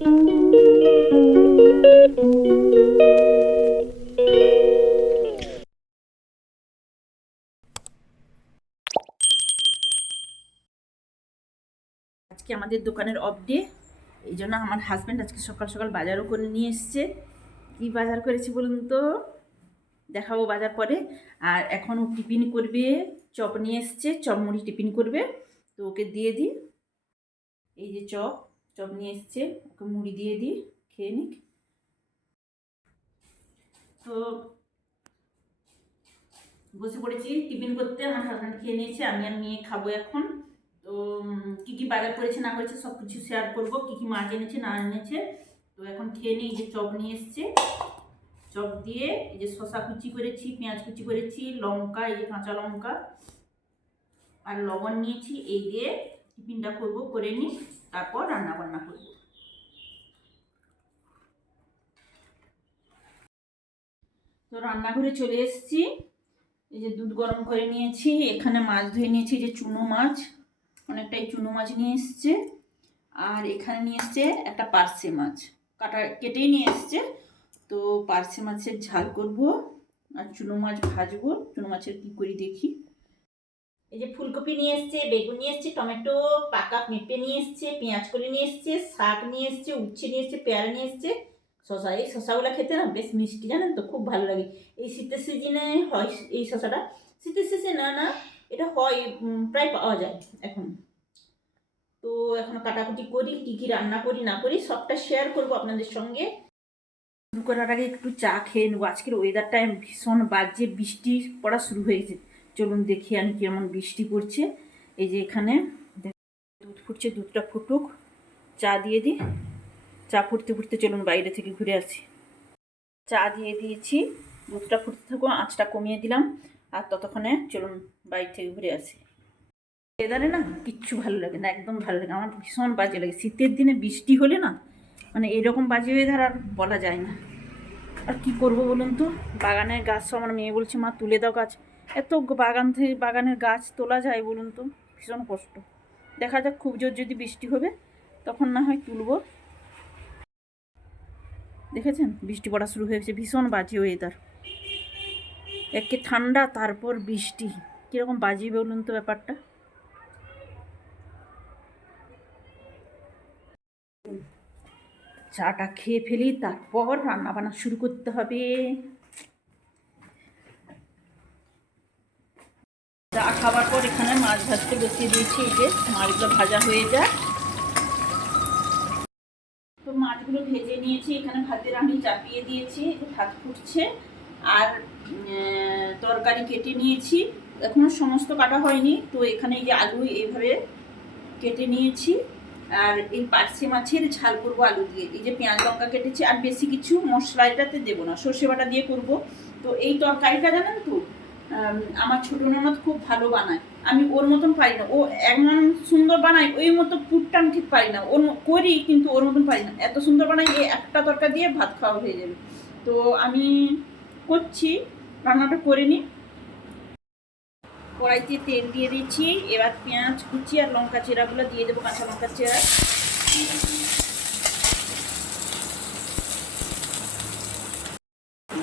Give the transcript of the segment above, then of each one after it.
আজকে আমাদের দোকানের অফ ডে এই জন্য আমার হাজব্যান্ড আজকে সকাল সকাল বাজারও করে নিয়ে এসছে। কি বাজার করেছি বলুন তো? দেখাবো বাজার পরে। আর এখন ও টিফিন করবে, চপ নিয়ে এসছে, চপ মুড়ি টিফিন করবে। তো ওকে দিয়ে দিই। এই যে চপ। চপ নিয়ে এসছে, ওকে মুড়ি দিয়ে দিই, খেয়ে নিক। তো বসে পড়েছি, টিফিন করতে, আমার হাজব্যান্ড খেয়ে নিয়েছে, আমি আর মেয়ে খাব এখন। তো কী কি বাজার করেছে, না করেছে, সব কিছু শেয়ার করব, কী কী মাছ এনেছে, না এনেছে। তো এখন খেয়ে নিই যে চপ নিয়ে এসছে। চপ দিয়ে এই যে শশা কুচি করেছি, পেঁয়াজ কুচি করেছি, লঙ্কা, এই যে কাঁচা লঙ্কা। আর লবণ নিয়েছি, এই দিয়ে টিফিনটা করব, করে নিই। তারপর রান্না বান্না করব। তো রান্নাঘরে চলে এসেছি। এই যে দুধ গরম করে নিয়েছি, এখানে মাছ ধুয়ে নিয়েছি যে চুনো মাছ, অনেকটাই চুনো মাছ নিয়ে এসছে। আর এখানে নিয়ে এসছে একটা পার্সে মাছ, কাটা কেটেই নিয়ে এসছে। তো পার্সে মাছের ঝাল করব আর চুনো মাছ ভাজবো। চুনো মাছের কী করি দেখি। এই যে ফুলকপি নিয়ে এসছে, বেগুন নিয়ে এসছে, টমেটো, পাকা পেঁপে নিয়ে এসছে, পেঁয়াজ কলি নিয়ে এসছে, শাক নিয়ে এসছে, উচ্ছে নিয়ে এসছে, পেয়ারা নিয়ে এসছে। শশা এই শশাগুলো খেতে না বেশ মিষ্টি জানেন তো, খুব ভালো লাগে। এই শীতের সিজনে হয় এই শশাটা শীতের সিজনে না না এটা হয় প্রায় পাওয়া যায় এখন। তো এখন কাটাকুটি করি, কী কী রান্না করি, না করি, সবটা শেয়ার করব আপনাদের সঙ্গে। শুরু করার আগে একটু চা খেয়ে নেব। আজকের ওয়েদারটা ভীষণ বাজে, বৃষ্টি পড়া শুরু হয়েছে। চলুন দেখি আমি কেমন বৃষ্টি পড়ছে। এই যে এখানে দুধ ফুটছে, দুধটা ফুটুক। চা দিয়ে দিই। চা ফুটতে ফুটতে চলুন বাইরে থেকে ঘুরে আসি। চা দিয়ে দিয়েছি। দুধটা ফুটতে থাকো আঁচটা কমিয়ে দিলাম। আর ততক্ষণে চলুন বাইরে থেকে ঘুরে আসি। ওয়েদারে না কিচ্ছু ভালো লাগে না, একদম ভালো লাগে আমার ভীষণ বাজে লাগে। শীতের দিনে বৃষ্টি হলে না মানে এরকম বাজে হয়ে ওয়েদার আর বলা যায় না। আর কি করব বলুন তো? বাগানের গাছ সব আমার মেয়ে বলছে, মা, তুলে দাও গাছ। এত বাগান থেকে বাগানের গাছ তোলা যায় বলুন তো? ভীষণ কষ্ট। দেখা যাক খুব জোর যদি বৃষ্টি হবে, তখন না হয় তুলবো। দেখেছেন? বৃষ্টি পড়া শুরু হয়েছে ভীষণ বাজে ওয়েদার একে ঠান্ডা, তারপর বৃষ্টি। কীরকম বাজে বলুন তো ব্যাপারটা? চাটা খেয়ে ফেলি, তারপর রান্না বান্না শুরু করতে হবে। চা খাবার পর এখানে মাছ ভাজতে বসিয়ে দিয়েছি, এই যে মাছগুলো ভাজা হয়ে যায় তো মাছগুলো ভেজে নিয়েছি, এখানে ভাতের আমি চাপিয়ে দিয়েছি ভাত ফুটছে। আর তরকারি কেটে নিয়েছি, এখনও সমস্ত কাটা হয়নি, তো এখানে এই যে আলু এইভাবে কেটে নিয়েছি। আর এই পার্সে মাছের ঝাল করব আলু দিয়ে, এই যে পেঁয়াজ লঙ্কা কেটেছি, আর বেশি কিছু মশলা এটাতে দেবো না, সর্ষে বাটা দিয়ে করব। তো এই তরকারিটা জানেন তো আমার ছোটো ননদ খুব ভালো বানায়। আমি ওর মতন পারি না। ও এক এমন সুন্দর বানায়, ওই মতো পুরটা আমি ঠিক পারি না। ওর করি, কিন্তু ওর মতন পারি না। এত সুন্দর বানাই এই একটা তরকারি দিয়ে ভাত খাওয়া হয়ে যাবে। তো আমি করছি, রান্নাটা করে নিই। কড়াইতে তেল দিয়ে দিচ্ছি, এবার পেঁয়াজ, কুচি আর লঙ্কা চেরাগুলো দিয়ে দেবো, কাঁচা লঙ্কা চেরা।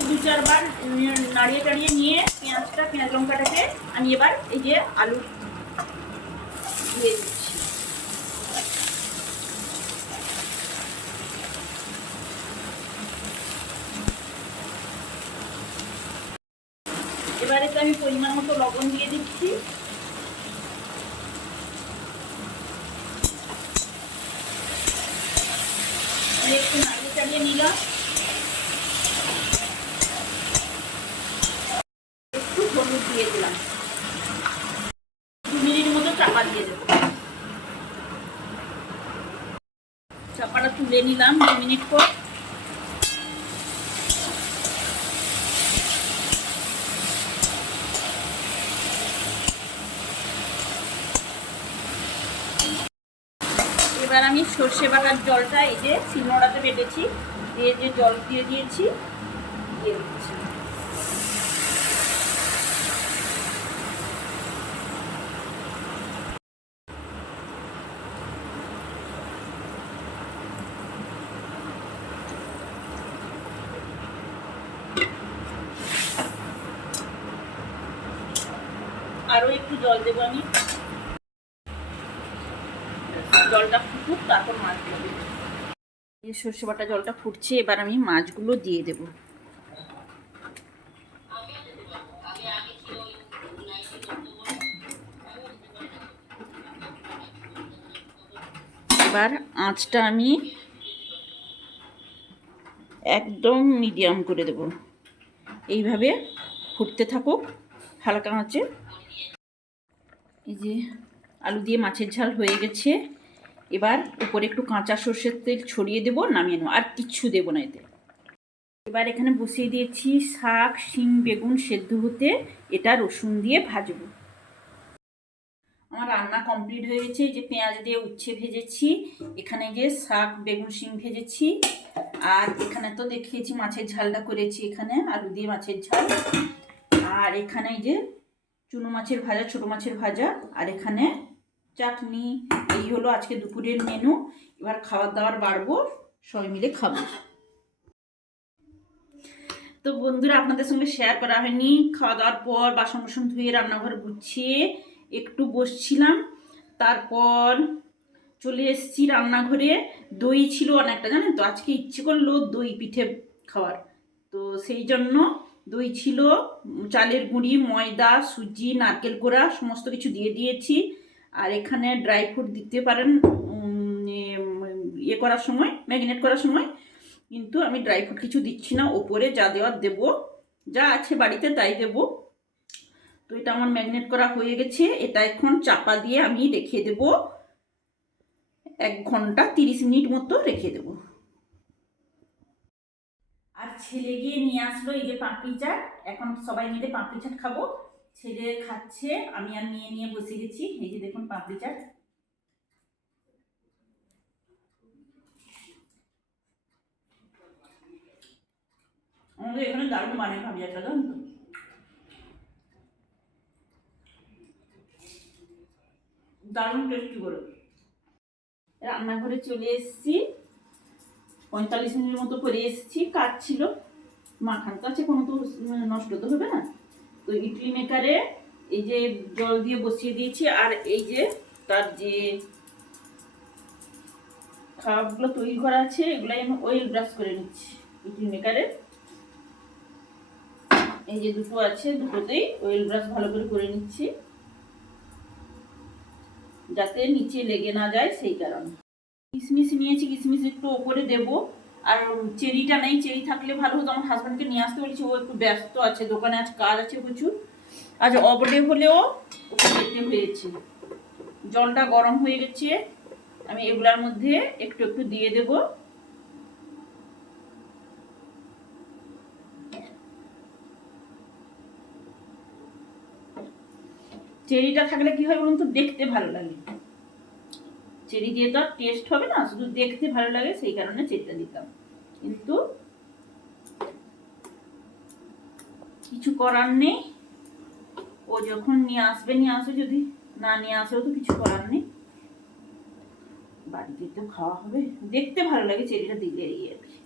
দু চারবার নাড়িয়ে টাড়িয়ে নিয়ে পেঁয়াজটা, পেঁয়াজ লঙ্কাটাকে আমি এবার এই যে আলু দিয়ে এবারে আমি পরিমাণ মতো লবণ দিয়ে দিচ্ছি। একটু নাড়িয়ে চাড়িয়ে নিলাম একটু হলুদ দিয়ে দু মিনিট মতো চাপা দিয়ে দেবো। চাপাটা তুলে নিলাম দু মিনিট পর। এবার আমি সর্ষে বাটার জলটা এই যে শিলনোড়াতে বেটেছি, দিয়ে যে জল দিয়ে দিয়েছি, দিয়ে দিচ্ছি। আরও একটু জল দেবো আমি। জলটা ফুটুক, তারপর মাছ দেবো। সর্ষে বাটা জলটা ফুটছে, এবার আমি মাছগুলো দিয়ে দেবো। এবার আঁচটা আমি একদম মিডিয়াম করে দেব। এইভাবে ফুটতে থাকুক, হালকা আঁচে। যে আলু দিয়ে মাছের ঝাল হয়ে গেছে। এবার উপরে একটু কাঁচা সর্ষের তেল ছড়িয়ে দেবো, নামিয়ে নেব, আর কিচ্ছু দেবো না এতে। এবার এখানে বসিয়ে দিয়েছি শাক, শিম, বেগুন সেদ্ধ হতে। এটা রসুন দিয়ে ভাজবো। আমার রান্না কমপ্লিট হয়ে গেছে। এই যে পেঁয়াজ দিয়ে উচ্ছে ভেজেছি, এখানে যে শাক, বেগুন, শিম ভেজেছি। আর এখানে তো দেখিয়েছি মাছের ঝালটা করেছি এখানে, আলু দিয়ে মাছের ঝাল। আর এখানে এই যে চুনো মাছের ভাজা, ছোট মাছের ভাজা, আর এখানে চাটনি। এই হলো আজকে দুপুরের মেনু এবার খাবার দাবার বাড়বো, সবাই মিলে খাব। তো বন্ধুরা, আপনাদের সঙ্গে শেয়ার করা হয়নি। খাওয়া দাওয়ার পর বাসন বাসন ধুয়ে রান্নাঘর গুছিয়ে একটু বসছিলাম। তারপর চলে এসেছি রান্নাঘরে। দই ছিল অনেকটা, জানেন তো? আজকে ইচ্ছে করল দই পিঠে খাওয়ার। তো সেই জন্য দই ছিল, চালের গুঁড়ি, ময়দা, সুজি, নারকেল কোড়া সমস্ত কিছু দিয়ে দিয়েছি। আর এখানে ড্রাই ফ্রুট দিতে পারেন ইয়ে করার সময়, ম্যাগনেট করার সময়। কিন্তু আমি ড্রাই ফ্রুট কিছু দিচ্ছি না, ওপরে যা দেওয়ার দেবো। যা আছে বাড়িতে তাই দেবো। তো এটা আমার ম্যাগনেট করা হয়ে গেছে। এটা এখন চাপা দিয়ে আমি রেখে দেব। এক ঘণ্টা তিরিশ মিনিট মতো রেখে দেব। আর ছেলে গিয়ে নিয়ে আসলো, এই যে পাপড়ি চাট। এখন সবাই মিলে পাপড়ি চাট খাব। ছেলে খাচ্ছে, আমি আর নিয়ে নিয়ে বসে গেছি। এই যে দেখুন পাপড়ি চাট। আমাদের এখানে দারুণ বানায় পাপড়ি চাটটা, জানেন তো? দারুণ টেস্টি করে। রান্নাঘরে চলে এসেছি। পঁয়তাল্লিশ মিনিটের মতো করে এসেছি, কাজ ছিল। মাখান আছে, কোনো তো নষ্ট তো হবে না। তো ইডলি মেকারে এই যে জল দিয়ে বসিয়ে দিয়েছি, আর এই যে তার যে খাবারগুলো তৈরি করা আছে এগুলো আমি অয়েল ব্রাশ করে নিচ্ছি ইডলি মেকারে। এই যে দুটো আছে, দুটোতেই অয়েল ব্রাশ ভালো করে করে নিচ্ছি, যাতে নিচে লেগে না যায় সেই কারণে। কিশমিশ নিয়েছি কিশমিশ একটু ওপরে দেবো। আর চেরিটা নেই, চেরি থাকলে ভালো হতো। আমার হাজব্যান্ডকে নিয়ে আসতে বলেছি, ও একটু ব্যস্ত আছে, দোকানে আজ কাজ আছে প্রচুর। আজ অবডে হলেও যেতে হয়েছে। জলটা গরম হয়ে গেছে, আমি এগুলার মধ্যে একটু একটু দিয়ে দেবো। চেরিটা থাকলে কি হয় বলুন তো, দেখতে ভালো লাগে। চেরি দিয়ে তো আর টেস্ট হবে না, শুধু দেখতে ভালো লাগে সেই কারণে চেরিটা দিতাম কিন্তু কিছু করার নেই। ও যখন নিয়ে আসবে, নিয়ে আসো যদি, না নিয়ে আসেও তো কিছু করার নেই। বাড়িতে তো খাওয়া হবে। দেখতে ভালো লাগে, চেরিটা দিলে এই আর কি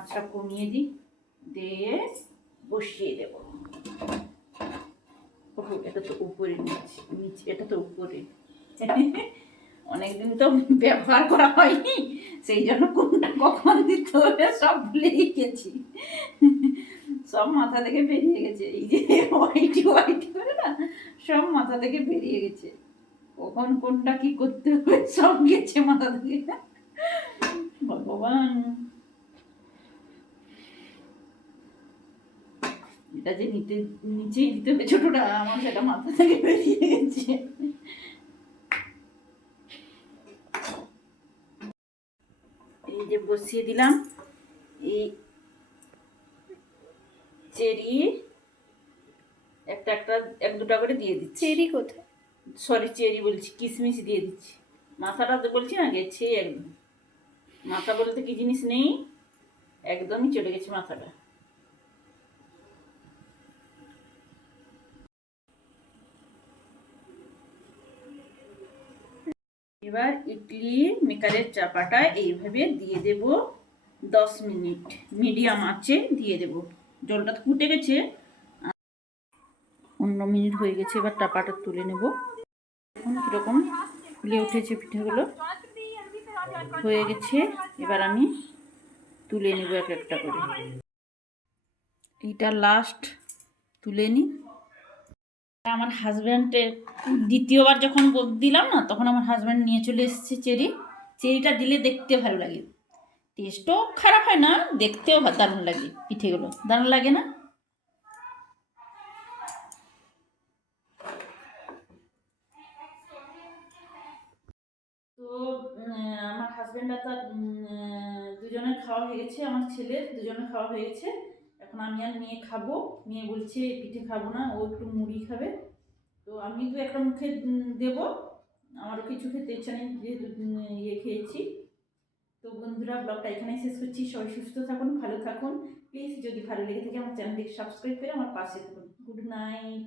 আঁচটা কমিয়ে দিই, দিয়ে বসিয়ে দেব। এটা তো উপরে নিচে নিচে, এটা তো উপরে। অনেকদিন তো ব্যবহার করা হয়নি, সেই জন্য কোনটা কখন দিতে হবে সব ভুলে গেছি। সব মাথা থেকে বেরিয়ে গেছে, এই যে হোয়াইট হোয়াইট করে না, সব মাথা থেকে বেরিয়ে গেছে। কখন কোনটা কি করতে হবে সব গেছে মাথা থেকে। ভগবান। এটা যে নিতে নিচেই দিতে হবে ছোটটা আমার সেটা মাথা থেকে বেরিয়ে গেছে। এই যে বসিয়ে দিলাম এই চেরি একটা একটা এক দুটা করে দিয়ে দিচ্ছি। চেরি কোথায়? সরি চেরি বলছি কিশমিশ দিয়ে দিচ্ছি। মাথাটা তো বলছি না গেছে একদম। মাথা বলতে কি জিনিস নেই? একদমই চলে গেছে মাথাটা। এবার ইডলি মেকারের চাপাটা এইভাবে দিয়ে দেব দশ মিনিট। মিডিয়াম আঁচে দিয়ে দেব। জলটা তো ফুটে গেছে। অন্য মিনিট হয়ে গেছে, এবার টাপাটা তুলে নেব। এখন কীরকম ফুলে উঠেছে পিঠেগুলো। হয়ে গেছে, এবার আমি তুলে নেব এক একটা করে। এইটা লাস্ট তুলে নিই আমার হাজব্যান্ডের দ্বিতীয়বার যখন দিলাম না, তখন আমার হাজব্যান্ড নিয়ে চলে এসেছে চেরি। চেরিটা দিলে দেখতে ভালো লাগে। টেস্টও খারাপ হয় না, দেখতেও দারুণ লাগে পিঠেগুলো। দারুণ লাগে না? আমার হাজব্যান্ড আর তার দুজনের খাওয়া হয়ে গেছে, আমার ছেলের দুজনের খাওয়া হয়ে গেছে। এখন আমি আর মেয়ে খাব। মেয়ে বলছে, পিঠে খাব না, ও একটু মুড়ি খাবে। তো আমি তো একটা মুখে দেব। আমারও কিছু খেতে ইচ্ছা নেই, যেহেতু ইয়ে খেয়েছি। তো বন্ধুরা, ব্লগটা এখানেই শেষ করছি। সবাই সুস্থ থাকুন, ভালো থাকুন। প্লিজ যদি ভালো লেগে থাকে, আমার চ্যানেলটিকে সাবস্ক্রাইব করে আমার পাশে থাকুন। Good night